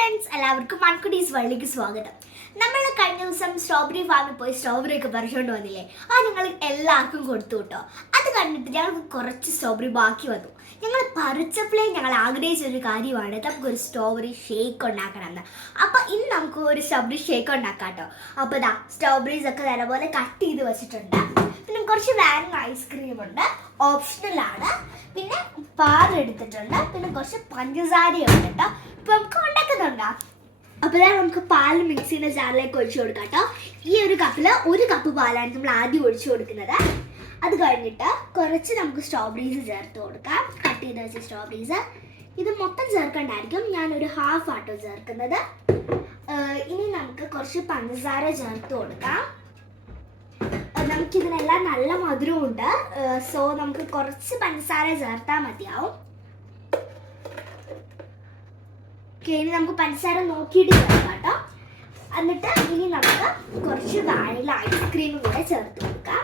Friends, എല്ലാവർക്കും മൺകുട്ടീസ് വേൾഡിലേക്ക് സ്വാഗതം. നമ്മൾ കഴിഞ്ഞ ദിവസം സ്ട്രോബെറി ഫാമിൽ പോയി സ്ട്രോബെറി ഒക്കെ പറിച്ചുകൊണ്ട് വന്നില്ലേ? ഞങ്ങൾ എല്ലാവർക്കും കൊടുത്തു കേട്ടോ. അത് കണ്ടിട്ട് ഞങ്ങൾക്ക് കുറച്ച് സ്ട്രോബെറി ബാക്കി വന്നു. ഞങ്ങൾ പറിച്ചപ്പോഴേ ഞങ്ങൾ ആഗ്രഹിച്ച ഒരു കാര്യമാണ് നമുക്കൊരു സ്ട്രോബെറി ഷേക്ക് ഉണ്ടാക്കണമെന്ന്. അപ്പോൾ ഇന്ന് നമുക്ക് ഒരു സ്ട്രോബെറി ഷേക്ക് ഉണ്ടാക്കാം കേട്ടോ. അപ്പോൾ ഇതാ സ്ട്രോബെറീസ് ഒക്കെ നല്ലപോലെ കട്ട് ചെയ്ത് വെച്ചിട്ടുണ്ട്. പിന്നെ കുറച്ച് വാനില ഐസ്ക്രീം ഉണ്ട്, ഓപ്ഷണലാണ്. പിന്നെ പാൽ എടുത്തിട്ടുണ്ട്, പിന്നെ കുറച്ച് പഞ്ചസാരയുണ്ട് കേട്ടോ. ഇപ്പം നമുക്ക് ഉണ്ടാക്കുന്നുണ്ടോ? അപ്പോൾ നമുക്ക് പാൽ മിക്സിയുടെ ജാറിലേക്ക് ഒഴിച്ചു കൊടുക്കാം കേട്ടോ. ഈ ഒരു കപ്പിൽ 1 കപ്പ് പാലാണ് നമ്മൾ ആദ്യം ഒഴിച്ചു കൊടുക്കുന്നത്. അത് കഴിഞ്ഞിട്ട് കുറച്ച് നമുക്ക് സ്ട്രോബെറീസ് ചേർത്ത് കൊടുക്കാം, കട്ട് ചെയ്ത് വെച്ച സ്ട്രോബെറീസ്. ഇത് മൊത്തം ചേർക്കണ്ടായിരിക്കും, ഞാനൊരു ഹാഫ് ആട്ടോ ചേർക്കുന്നത്. ഇനി നമുക്ക് കുറച്ച് പഞ്ചസാര ചേർത്ത് കൊടുക്കാം. നമുക്കിതിനെല്ലാം നല്ല മധുരമുണ്ട്, സോ നമുക്ക് കുറച്ച് പഞ്ചസാര ചേർത്താൽ മതിയാവും. ഇനി നമുക്ക് പഞ്ചസാര നോക്കിയിട്ട് ചേർക്കാം കേട്ടോ. എന്നിട്ട് ഇനി നമുക്ക് കുറച്ച് വാനില ഐസ്ക്രീമും കൂടെ ചേർത്ത് കൊടുക്കാം.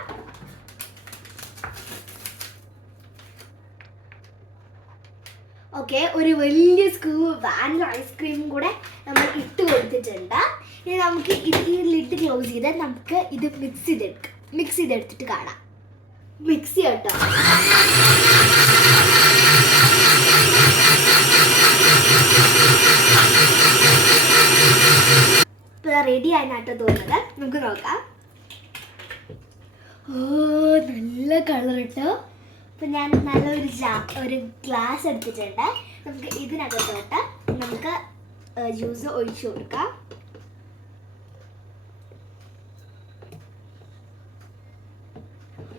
ഓക്കെ, ഒരു വലിയ സ്കൂപ്പ് വാനില ഐസ്ക്രീമും കൂടെ നമ്മൾ ഇട്ട് കൊടുത്തിട്ടുണ്ട്. ഇനി നമുക്ക് ഈ ലിഡ് ക്ലോസ് ചെയ്ത് നമുക്ക് ഇത് മിക്സ് ചെയ്തെടുത്തിട്ട് കാണാം. മിക്സി കേട്ടോ. റെഡി ആയിട്ടോ തോന്നുന്നത്, നമുക്ക് നോക്കാം. നല്ല കളർ കേട്ടോ. അപ്പം ഞാൻ ഒരു ഗ്ലാസ് എടുത്തിട്ടുണ്ട്. നമുക്ക് ഇതിനകത്തോട്ട് നമുക്ക് ജ്യൂസ് ഒഴിച്ചു കൊടുക്കാം.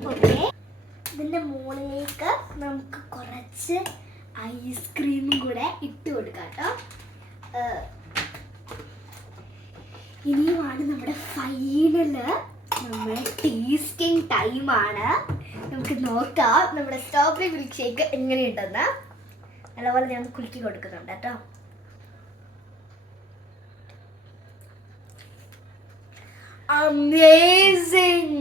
ഓക്കെ, ഇതിൻ്റെ മുകളിലേക്ക് നമുക്ക് കുറച്ച് ഐസ്ക്രീമും കൂടെ ഇട്ട് കൊടുക്കാം കേട്ടോ. ഇനിയുമാണ് നമ്മുടെ നമ്മുടെ ടേസ്റ്റിംഗ് ടൈമാണ്. നമുക്ക് നോക്കാം നമ്മുടെ സ്ട്രോബെറി മിൽക്ക് ഷേക്ക് എങ്ങനെയുണ്ടെന്ന്. നല്ലപോലെ ഞാൻ കുലുക്കി കൊടുക്കുന്നുണ്ട് കേട്ടോ. അമേസിങ്,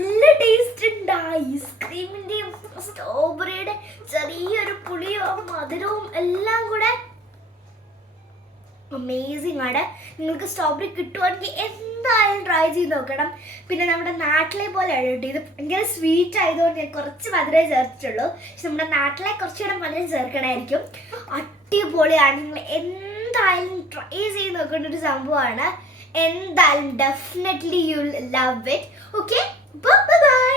നല്ല ടേസ്റ്റ് ഉണ്ട്. ഐസ്ക്രീമിൻ്റെയും സ്ട്രോബെറിയുടെ ചെറിയൊരു പുളിയും മധുരവും എല്ലാം കൂടെ അമേസിങ് ആണ്. നിങ്ങൾക്ക് സ്ട്രോബെറി കിട്ടുവാണെങ്കിൽ എന്തായാലും ട്രൈ ചെയ്ത് നോക്കണം. പിന്നെ നമ്മുടെ നാട്ടിലെ പോലെയാണ് കേട്ടോ. ഇത് ഭയങ്കര സ്വീറ്റ് ആയതുകൊണ്ട് ഞാൻ കുറച്ച് മധുരമേ ചേർത്തിട്ടുള്ളൂ. പക്ഷെ നമ്മുടെ നാട്ടിലെ കുറച്ചുകൂടെ മധുരം ചേർക്കണമായിരിക്കും. അടിപൊളിയാണ്. നിങ്ങൾ എന്തായാലും ട്രൈ ചെയ്ത് നോക്കേണ്ട ഒരു സംഭവമാണ്. എന്തായാലും definitely you will love it. Okay, by.